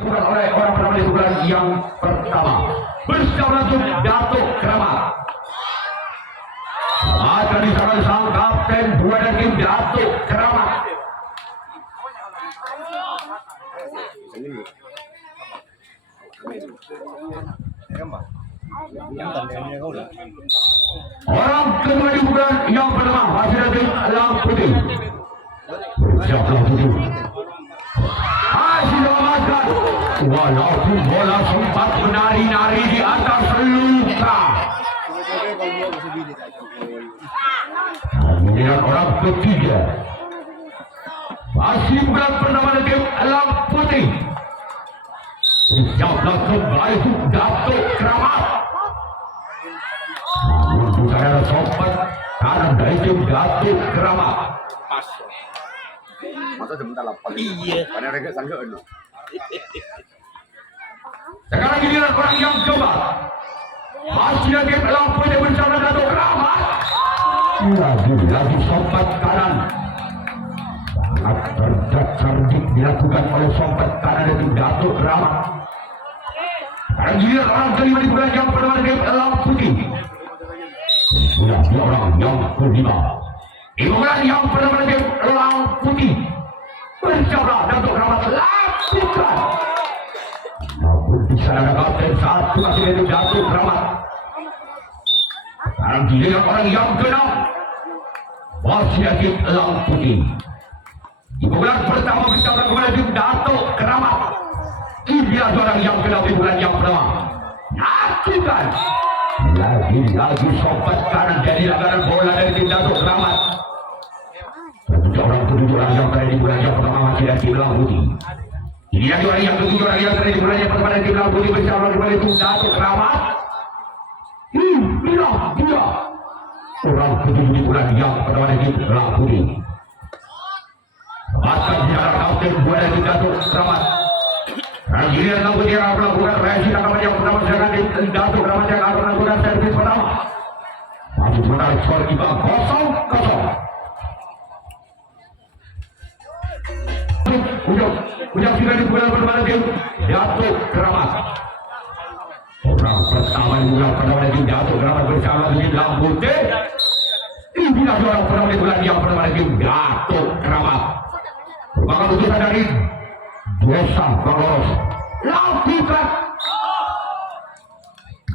bukan oleh orang pertama di bulan yang pertama. Bersama Datuk Keramat. Akan diserang sang kapten dua dan tim Datuk Keramat. Orang kedua di bulan yang pertama masih ada Alam Putih. Siaplah tujuh. Masih selamatkan. Walaupun bola sempat menari-nari di atas luka. Kemudian orang ketiga masih bulan pertama di tim Alam Putih. Siaplah kembali untuk Datuk Keramat. Bukan ada sobat karena dari tim Datuk Keramat. Masa sebentar lapar. Iya. Karena mereka sanggup anu. Sekarang giliran orang yang coba. Masih lagi Alam Putih bersama Datuk Keramat. Lagi sobat kanan. Sangat cerdik dilakukan oleh sobat kanan dari Datuk Keramat. Sekarang giliran orang kelima di bulan yang pertama dari Alam Putih. Sudah dua orang yang kelima. Di bulan yang pertama dari Alam Putih. Bersama Datuk Keramat lakukan. Namun di sana ada kapten satu masih dari Datuk Keramat. Sekarang giliran orang yang keenam. Masih lagi Alam Putih. Di bulan pertama bersama kembali Datuk Keramat. Ini orang yang keenam di bulan yang pertama. Lakukan. Lagi sobat kanan jadi langgaran bola dari tim Datuk Keramat. Orang ketujuh orang yang berada di bulan yang pertama masih dari tim Alam Putih. Ini lagi orang yang ketujuh orang yang berada di bulan yang pertama dari tim Alam Putih bersama kembali tim Datuk Keramat. Inilah dia orang ketujuh di bulan yang pertama dari tim Alam Putih. Akan diarah kapten buat dari tim Datuk Keramat. Rajin Alam Putih akan melakukan reaksi tangkapan yang pertama sedangkan tim Datuk Keramat yang akan melakukan servis pertama. Masih menarik skor imbang 0-0. Ujang sudah di bulan pertama tim Datuk Keramat. Orang pertama di bulan pertama tim Datuk Keramat bersama tim Alam Putih. Inilah orang pertama di bulan yang pertama tim Datuk Keramat. Maka utusan dari Desa Koros lakukan.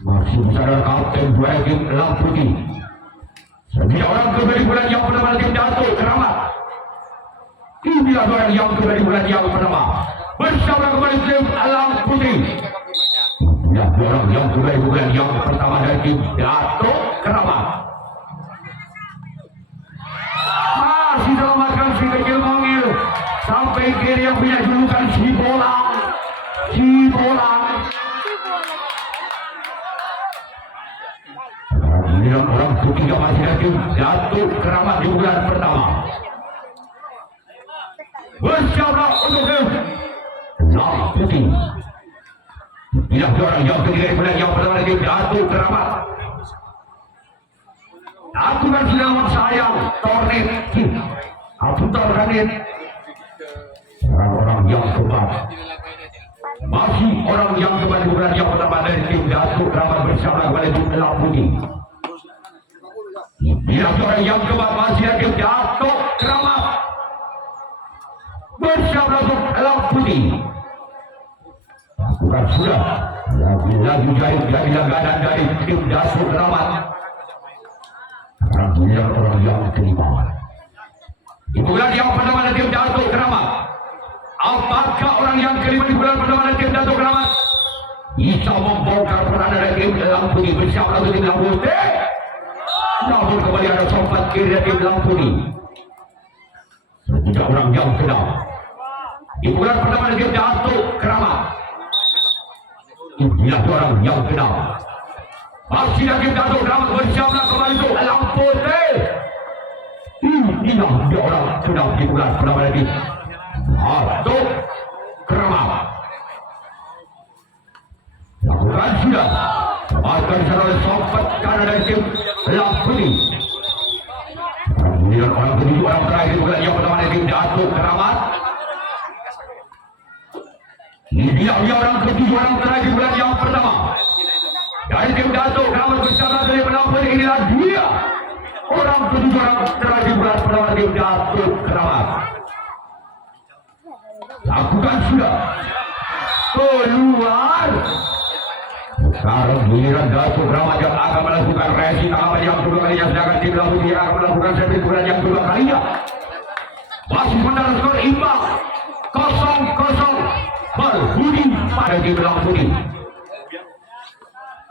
Masih bisa ada kapten dua tim Alam Putih. Setiap orang kembali bulan yang pertama tim Datuk Keramat. Inilah orang yang kembali bulan yang pertama bersama kembali tim Alam Putih. Ya, orang yang kembali bulan yang pertama dari tim Datuk Keramat. Masih selamatkan si kecil mangil sampai kiri yang punya julukan si bolang. Inilah orang ketiga masih dari tim Datuk Keramat di bulan pertama. Bersama untuk tim Alam Putih. Inilah orang yang ketiga di bulan yang pertama tim Datuk Keramat. Aku kan sudah sayang tornet. Aku tornet. Orang yang keempat. Masih orang yang kembali bulan yang pertama dari tim Datuk Keramat bersama kembali tim Alam Putih. Inilah orang yang keempat masih tim Datuk Keramat. Bersama untuk Alam Putih. Bukan sudah lagi dari langganan dari tim Datuk Keramat. Sekarang orang yang kelima. Di bulan yang pertama dari tim Datuk Keramat. Apakah orang yang kelima di bulan pertama dari tim Datuk Keramat bisa membongkar peran dari tim Alam Putih bersama tim Alam Putih? Namun kembali ada sobat kiri dari tim Alam Putih. Setiap orang yang keenam. Di bulan pertama dari tim Datuk Keramat. Inilah orang yang keenam. Masih lagi Datuk Keramat bersama kembali itu Alam Putih. Inilah dia orang keenam di bulan pertama dari Datuk Keramat. Lakukan sudah. Akan diserang oleh sobat kanan dari tim Alam Putih. Inilah orang ketujuh orang terakhir di bulan yang pertama dari tim Datuk Keramat. Ini dia orang ketujuh orang terakhir bulan yang pertama. Dari tim Datuk Keramat bersama dari penonton, inilah dia orang ketujuh orang terakhir bulan pertama tim Datuk Keramat. Lakukan sudah keluar. Sekarang giliran Datuk Keramat yang akan melakukan racing awal yang kedua kalinya, sedangkan tim Lampung yang akan melakukan servis bulan yang kedua kalinya. Masih menang skor imbang 0-0 berbunyi pada tim Lampung.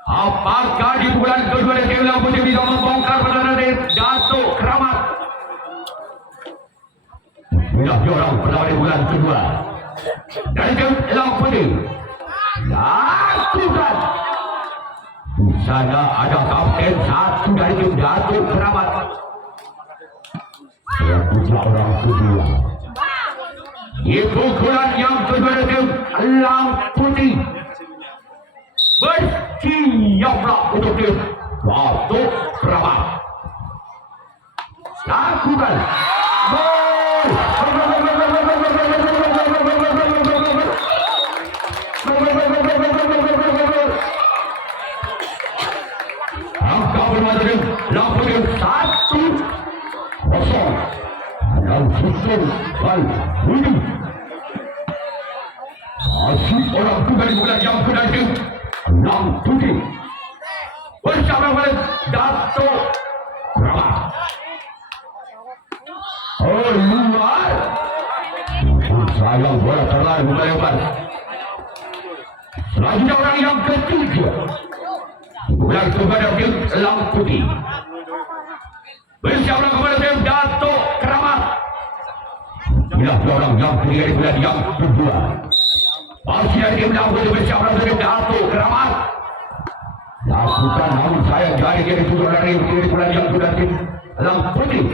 Apakah di bulan kedua dari tim Lampung bisa membongkar pertahanan tim Datuk Keramat? Inilah orang pertama di bulan kedua dari tim Lampung. Lakukan. Di sana ada kapten satu dari tim Datuk Keramat. Punya orang kedua. Itu pukulan yang kedua dari tim Lampung. Bersiaplah untuk tim Datuk Keramat. Lakukan. Gol. Angka bermain Lampung 1-0. Yang susun Lampung. Masih orang kedua di bulan yang kedua tim Lampung bersama dengan Datuk Keramat. Luar. Sayang bola terlari lebar. Selanjutnya orang yang ketiga bulan kepada tim Lampung bersama kepada tim Datuk Keramat. Inilah orang yang ketiga di bulan yang kedua. Masih dari tim Lampung bersama dengan tim Datuk Keramat. Lakukan namun saya dari tujuh dari bulan yang kedua tim Lampung.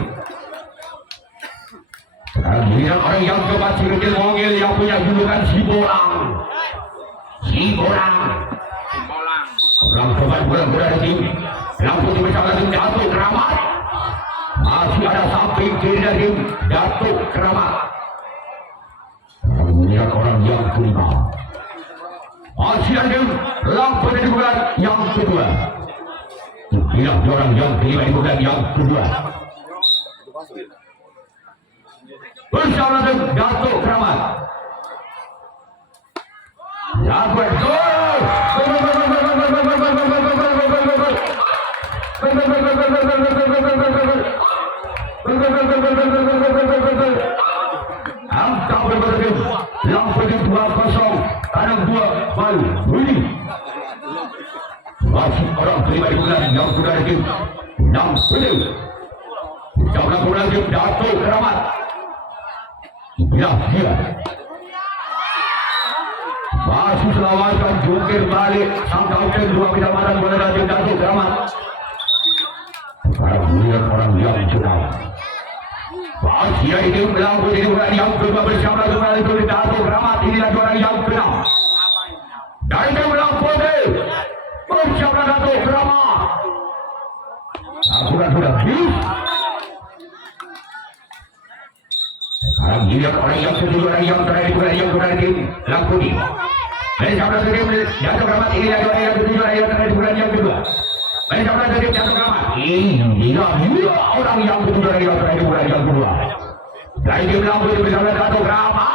Sekarang melihat orang yang keempat si kecil mongil yang punya julukan si Bolang. Si Bolang. Orang keempat bulan dari tim Lampung bersama tim Datuk Keramat. Masih ada samping kiri dari tim Datuk Keramat. Melihat orang yang kelima. Masih ada tim Lampung di bulan yang kedua. Melihat orang yang kelima di bulan yang kedua. Bersama dengan Datuk Keramat. Lakukan gol. Angka berbeda Lampung 2-0 kadang 2 berbunyi. Masih orang kelima di bulan yang sudah ada tim Lampung. Bersama dengan tim Datuk Keramat. Ya, dia masih selamatkan jungkir balik sang kapten dua kecamatan bola dari Datuk Keramat. Sekarang melihat orang yang senang. Masih ini Lampung di bulan yang kedua bersama dengan itu Datuk Keramat. Inilah orang yang senang dari tim Lampung bersama Datuk Keramat. Lakukan sudah bis. Sekarang dilihat orang yang kedua, orang yang terakhir, orang yang terakhir tim Lampung. Bersama tim Datuk Keramat. Inilah orang yang kedua, orang yang terakhir, orang yang kedua. Bersama tim Datuk Keramat. Inilah dia orang yang kedua, orang yang terakhir, orang yang kedua. Dari tim Lampung bersama Datuk Keramat.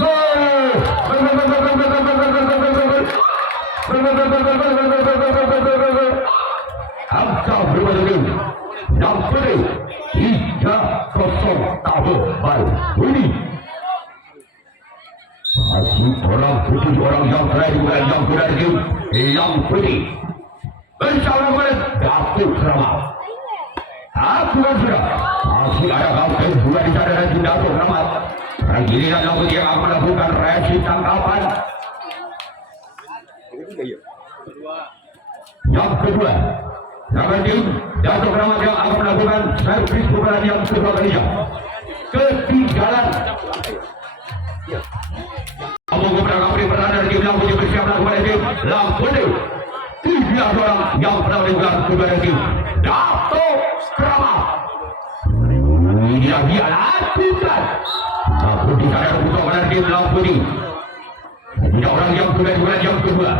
Gol! Angka berbeda Lampung 3-0 tahun baru ini. Masih orang putih orang yang terakhir bukan yang terakhir yang putih bersama dengan Datuk Keramat. Aku sudah masih ada kapten dua di sana dan Datuk Keramat. Sekarang giliran Lampung yang akan melakukan reaksi tangkapan. Yang kedua, nama tim Datuk Keramat yang akan melakukan servis pukulan yang kedua kalinya. Ketinggalan. Lampung kepada kapten pertahanan dari tim Lampung bersiap melakukan tim Lampung. Tiga orang yang pertama dibuat kedua dari tim Datuk Keramat. Ini dia lakukan Namun di sana bukan pada tim lampu ini. Tidak orang yang sudah bulan yang kedua.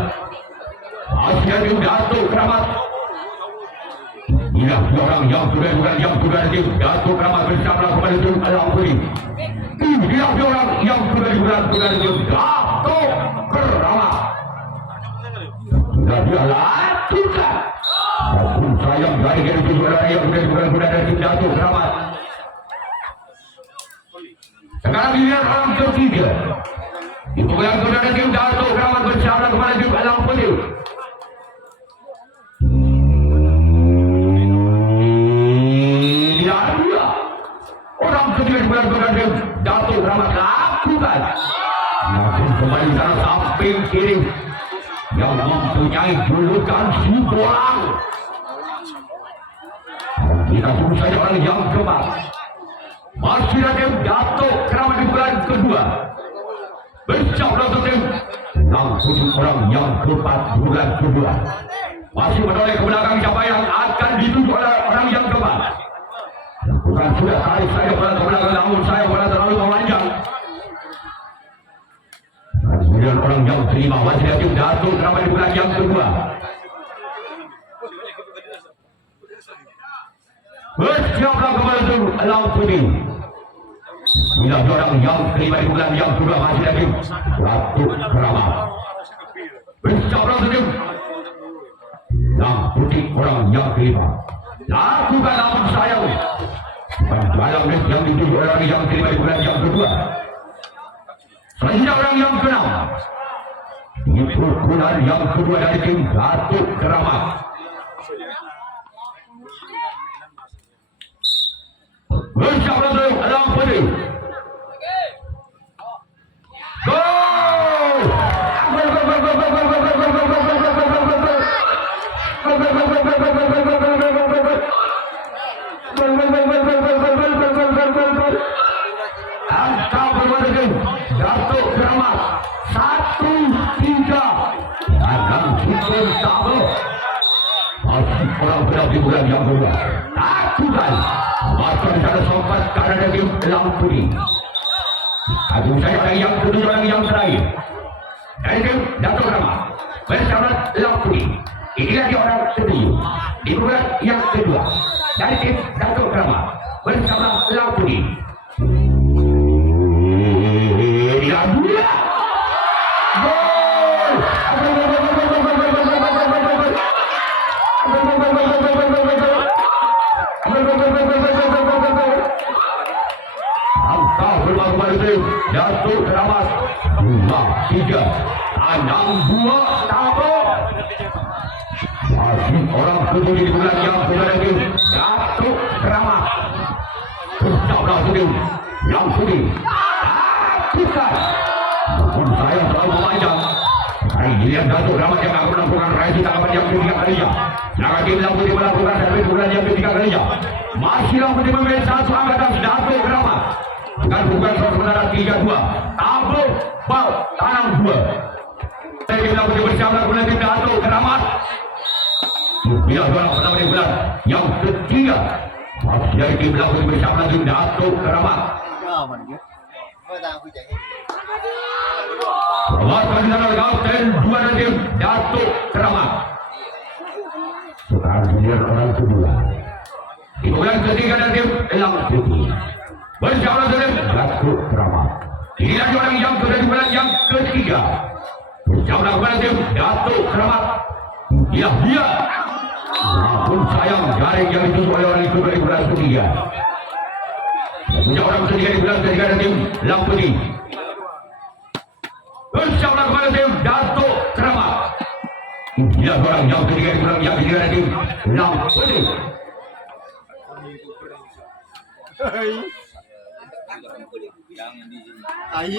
Asyik Datuk Keramat. Tidak orang yang sudah bulan yang kedua tim Datuk Keramat bersama kepada tim lampu ini. Tidak orang yang sudah bulan tim Datuk Keramat. Sudah dia lakukan. Namun sayang dari tim orang yang sudah bulan tim Datuk Keramat. Sekarang dilihat orang ketiga. Itu yang saudara tim Datuk Keramat bersama kepada tim Alam Putih. Tidak dia. Orang ketiga bulan tim Datuk Keramat lakukan. Namun kembali sana samping kiri yang mempunyai julukan si bolang. Kita tunggu saja orang yang keempat. Masih ada Datuk Keramat di bulan kedua. Bersama tim 67 orang yang keempat bulan kedua. Masih menoleh ke belakang siapa yang akan dituju oleh orang yang keempat. Bukan sudah tarik saya bola ke belakang, namun saya bola terlalu memanjang. Kemudian orang yang terima masih ada tim Datuk Keramat di bulan yang kedua. Bersiaplah kepada tim Alam Putih. Bila orang yang kelima di bulan yang kedua masih lagi Datuk Keramat. Bersiaplah tim Alam Putih orang yang kelima. Lakukan namun sayang. Dalam yang dituju oleh orang yang kelima di bulan yang kedua. Selanjutnya orang yang keenam. Itu bulan yang kedua dari tim Datuk Keramat. Bersama tim Alam Putih. Go! Angka bermula Datuk Keramat 1-3. Dalam sistem tabel. Masih orang berada di bulan yang kedua. Lakukan. Masa di sana sempat kerana tim Alam Putih. Agung saya orang yang kedua, orang yang terakhir. Dari tim Datuk Keramat bersama Alam Putih. Inilah dia orang kedua di bulan yang kedua. Dari tim Datuk Keramat bersama Alam Putih. Dia dua. Gol! Angka bermain balik Datuk Keramat 2-3. 6-2 tabung. Masih orang kedua di bulan yang kedua lagi Datuk Keramat. Bersama tim yang putih. Lakukan. Namun saya terlalu memanjang. Hari ini Datuk Keramat yang akan melakukan raih tangkapan yang ketiga kalinya. Jangan tim yang putih melakukan servis bulan yang ketiga kalinya. Masih yang putih memilih satu angkatan Datuk Keramat. Dengan bukan sementara 3-2. Tabung bal tanam 2. Saya yang putih bersama bulan tim Datuk Keramat. Dia juara pertama di bulan yang ketiga. Masih dari tim yang putih bersama tim Datuk Keramat. Perwakilan dari Kapten 2 dari tim Datuk Keramat. Sekarang giliran orang kedua. Di bulan ketiga dari tim Alam Putih. Bersama dengan Datuk Keramat. Inilah orang yang kedua di bulan yang ketiga. Bersama dengan tim Datuk Keramat. Ya dia. Namun sayang jaring yang dituju oleh orang kedua di bulan ketiga. Punya orang ketiga di bulan ketiga dari tim Alam Putih. Bersama dengan tim Datuk Keramat. Inilah orang yang ketiga di bulan yang ketiga dari tim Alam Putih.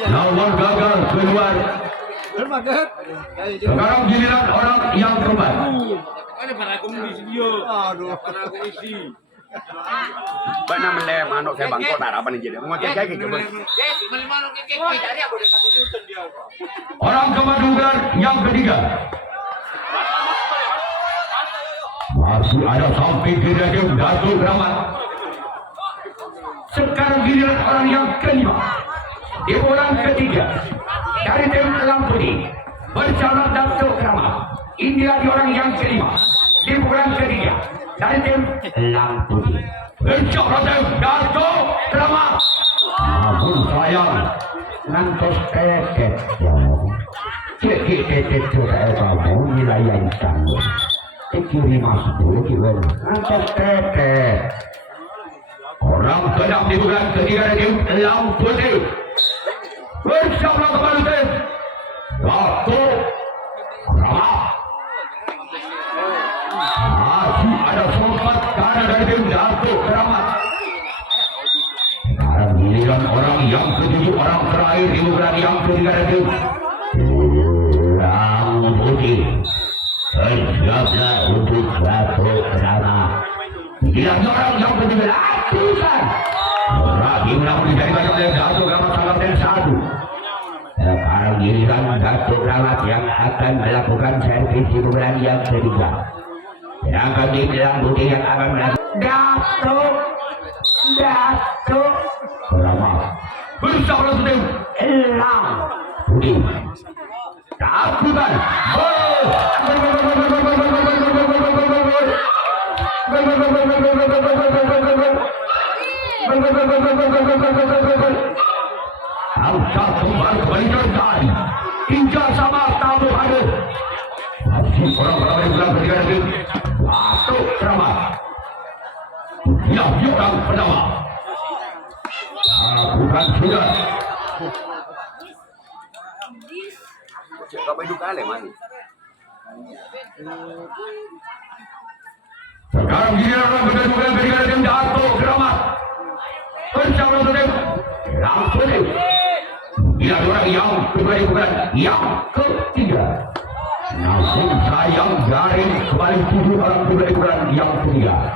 Lawan gagal keluar. Sekarang giliran orang yang keempat. Bana mele manuk saya bangkok tak apa nih jadi. Mau kayak gitu. Orang keempat yang ketiga. Masih ada samping kiri tim Datuk Keramat. Sekarang giliran orang yang kelima. di bulan ketiga dari tim Elang Putih bersama Dato Krama. Inilah di orang yang kelima di bulan ketiga dari tim Elang Putih bersama tim Dato Krama. Namun sayang ngantos tetet tetet kamu wilayah kamu kiri masuk kiwan ngantos tetet. Orang sedang di bulan ketiga dari tim Elang Putih bersama kembali tim Dato Krama. Masih ada sempat kanan dari tim Dato Krama. Sekarang giliran orang yang ketujuh, orang terakhir di bulan yang ketiga dari tim Elang Putih. Bersiaplah untuk Dato Krama. Tidak orang yang ketujuh lakukan. Rahim namun dijadikan oleh Dato Krama salam dan satu. Sekarang giliran Dato Krama yang akan melakukan servis di bulan yang ketiga. Sedangkan di Elang Putih yang akan melakukan Dato Krama bersama tim Elang Putih. Lakukan Angka kembali terjadi hingga sama tamu hadir. Masih orang pertama di bulan ketiga dari Dato Krama. Dia orang pertama. Bukan sudah. Kau pergi kali mana? Sekarang giliran orang bulan ketiga dari Dato Krama bersama tim Elang Putih. Dia orang yang kedua di bulan yang ketiga. Namun sayang jaring kembali 7 orang kedua di bulan yang ketiga.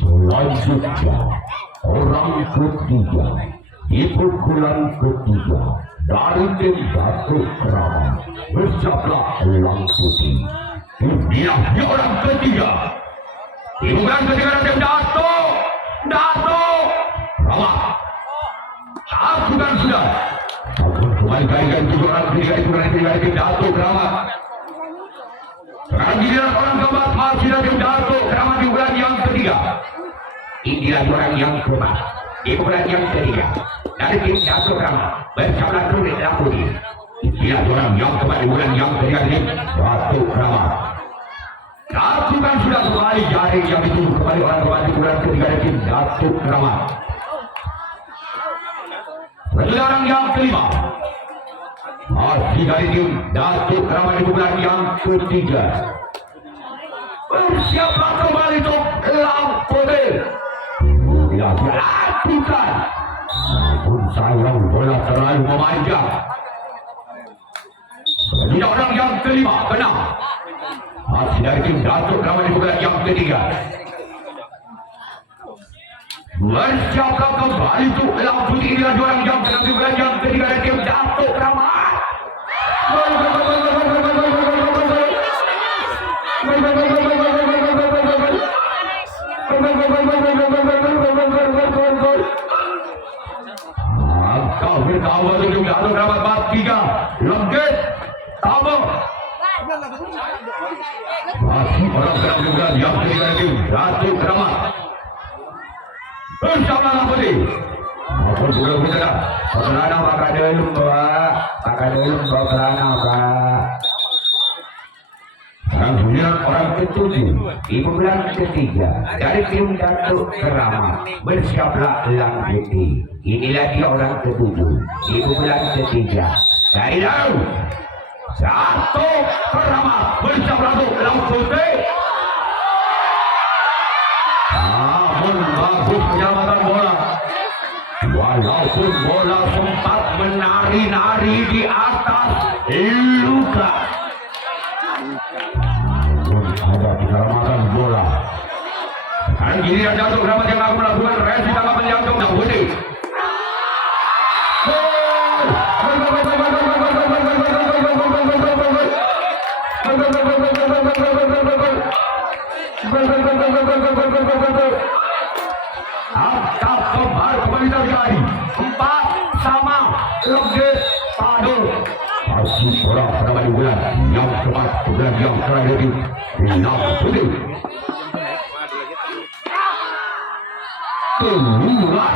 Selanjutnya orang ketiga di pukulan ketiga dari tim Dato Krama bersama Elang Putih. Dia orang ketiga di bulan ketiga dari tim Dato Krama. Aku kan sudah kembali kalian 7 orang ketiga di bulan ketiga dari tim Dato Krama. Sekarang giliran orang keempat masih dari tim Dato Krama di bulan yang ketiga. Inilah orang yang keempat di bulan yang ketiga dari tim Dato Krama bersama tim Elang Putih. Inilah orang yang keempat di bulan yang ketiga dari tim Dato Krama. Lakukan sudah kembali jaring yang itu kembali orang keempat di bulan ketiga dari tim Dato Krama. Orang yang kelima masih dari tim Dato Krama di bulan yang ketiga. Bersiaplah kembali untuk Elang Putih. Dia dilakukan. Namun sayang bola terlalu memanjang. Tidak orang yang kelima, keenam masih dari tim Dato Krama di bulan yang ketiga. Bersiaplah kembali untuk Elang Putih. Inilah orang yang keenam di bulan yang ketiga dari tim Dato Krama. Kau bertahu untuk Dato Krama 43 Lenggit Tamu. Masih orang sedang juga yang ketiga dari tim Dato Krama bersama Elang Putih. Maupun sudah berada Pakalana maka dulu Pakalana Pak. Sekarang giliran orang ketujuh di bulan ketiga dari tim Dato Krama bersiaplah Elang Putih. Inilah dia orang ketujuh di bulan ketiga dari Dato Krama bersama Elang Putih. Namun bagus penyelamatan bola. Walaupun bola sempat menari-nari di atas luka. Namun ada penyelamatan bola. Sekarang giliran Dato Krama yang akan melakukan resi tanggapan yang Elang Putih. Angkat kembali terjadi masih orang pada bulan yang keempat, bulan yang terakhir di Lam Putih. Keluar.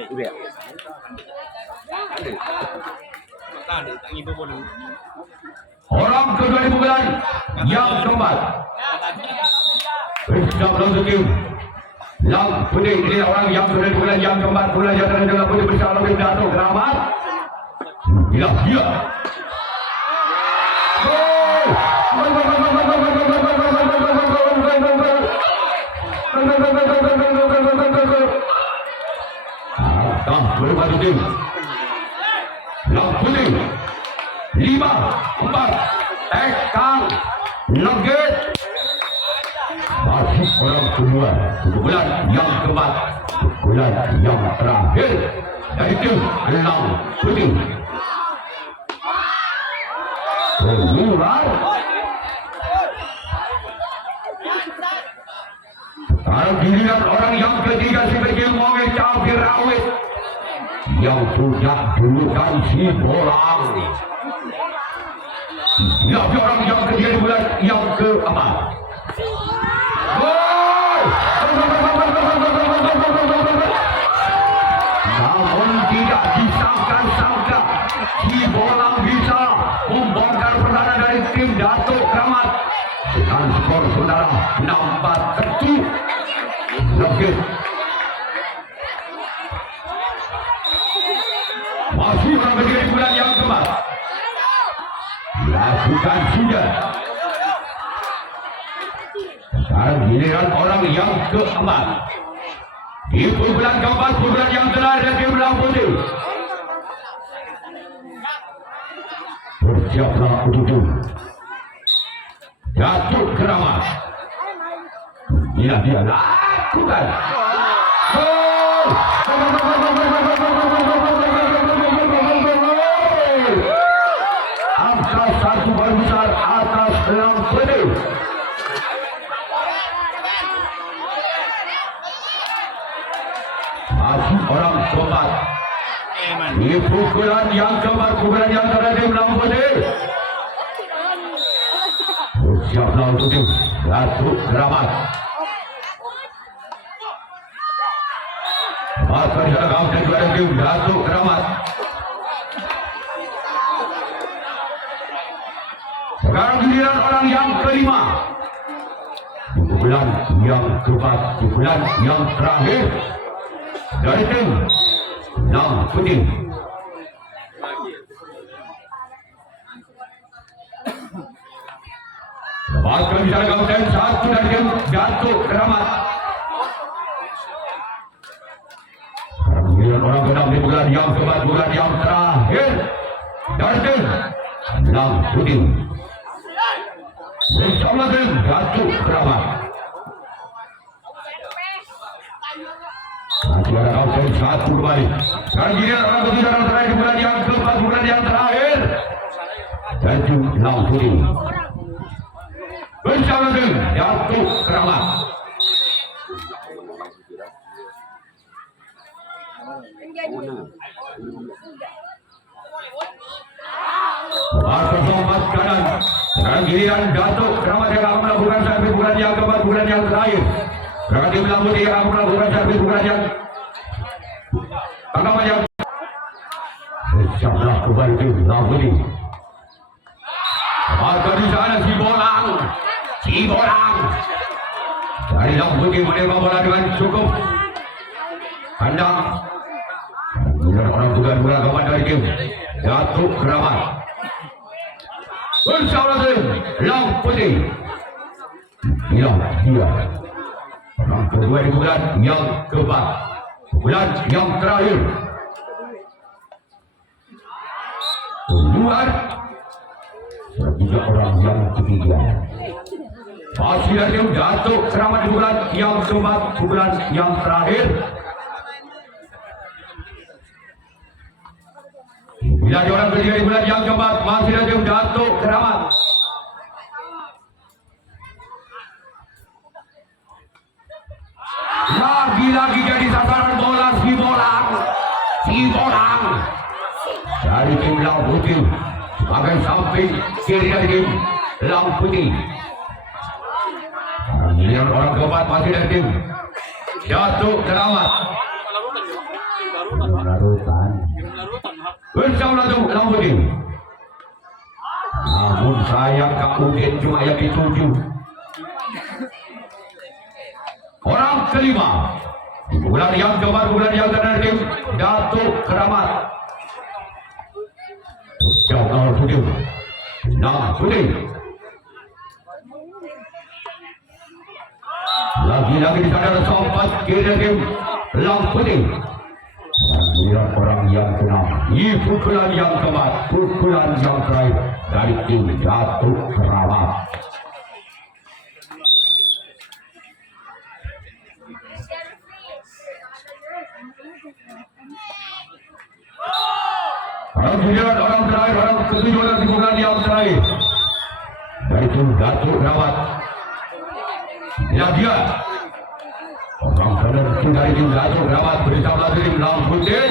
Udah. Orang kedua di bulan yang keempat. Bersama Langsung Lam Putih ini orang yang kedua di bulan yang keempat, bulan yang terakhir dengan Putih bersama Langsung Dato' Keramat. Gila, dia. Berbatu tim Lam Putih 5, 4 tekang nugget masih orang kedua bulan yang keempat, bulan yang terakhir dari tim Lam Putih. Keluar. Sekarang giliran orang yang ketiga sebagai Mohamed Cabir Rawit yang sudah dulukan si bolang. Ya, orang yang ketiga di bulan yang keempat. Gol! Namun tidak disangka-sangka si bolang bisa membongkar pertahanan dari tim Dato' Keramat dengan skor saudara 6-4. Nugget masih orang ketiga di bulan yang keempat. Lakukan sudah. Sekarang giliran orang yang keempat. Di bulan keempat, bulan yang terakhir di Lam Putih. Bersiaplah untuk Dato' Keramat. Inilah dia lakukan. Angka satu baru besar atas Lam Putih. Masih orang keempat. Di pukulan yang keempat, pukulan yang terakhir Lam Putih. Bersiaplah untuk Dato' Keramat. Maka di sana kamu dan juga tim Dato' Keramat. Sekarang giliran orang yang kelima. Pukulan yang keempat, pukulan yang terakhir dari tim Lam Putih. Maka di sana kamu dan satu dari tim Dato' Keramat. Orang kedam di bulan yang keempat, bulan yang terakhir dari tim Lam Putih bersama tim Dato' Keramat. Masih ada kawasan satu kembali. Sekarang giliran orang ketiga yang terakhir di bulan yang keempat, bulan yang terakhir dari tim Lam Putih bersama tim Dato' Keramat. Bersobat kanan. Sekarang giliran Dato' Keramat yang akan melakukan servis bulan yang keempat, bulan yang terakhir. Sekarang tim Lam Putih yang akan melakukan servis bulan yang pertama yang siaplah kembali tim Lam Putih. Maka di sana si bolang dari Lam Putih menerima bola dengan cukup kandang. Orang juga bola kawan dari tim Dato' Keramat bersama tim Lam Putih. Inilah dia orang kedua di bulan yang keempat, bulan yang terakhir. Keluar tiga orang yang ketiga. Masih dari tim Dato' Keramat di bulan yang keempat, bulan yang terakhir. Bila ada orang ketiga di bulan yang keempat, masih ada tim Dato' Keramat. Lagi-lagi jadi sasaran bola si bolang. Belau Putih sebagai samping kiri dari tim Belau Putih. Yang orang keempat masih dari tim Jatuh Keramat. Bersama tu Belau Putih. Namun sayang kemudian cuma yang dituju. Orang kelima bulan yang keempat, bulan yang dari tim Jatuh Keramat. Jauh Belau Putih. Belau Putih. Lagi-lagi di sana sempat kiri tim Belau Putih. Kemudian orang yang keenam, pukulan yang keempat, pukulan yang terakhir dari tim Jatuh Keramat. Orang terakhir, orang ketujuh dan pukulan yang terakhir dari tim Jatuh Keramat. Ya dia orang penentu dari tim Jatuh Keramat bersama tim Belau Putih.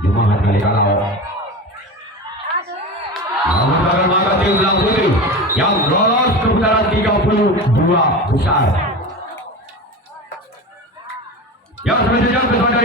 Semangat kali kalau namun bagaimana tim Belau Putih yang lolos ke putaran 32 besar. Yang selanjutnya kepada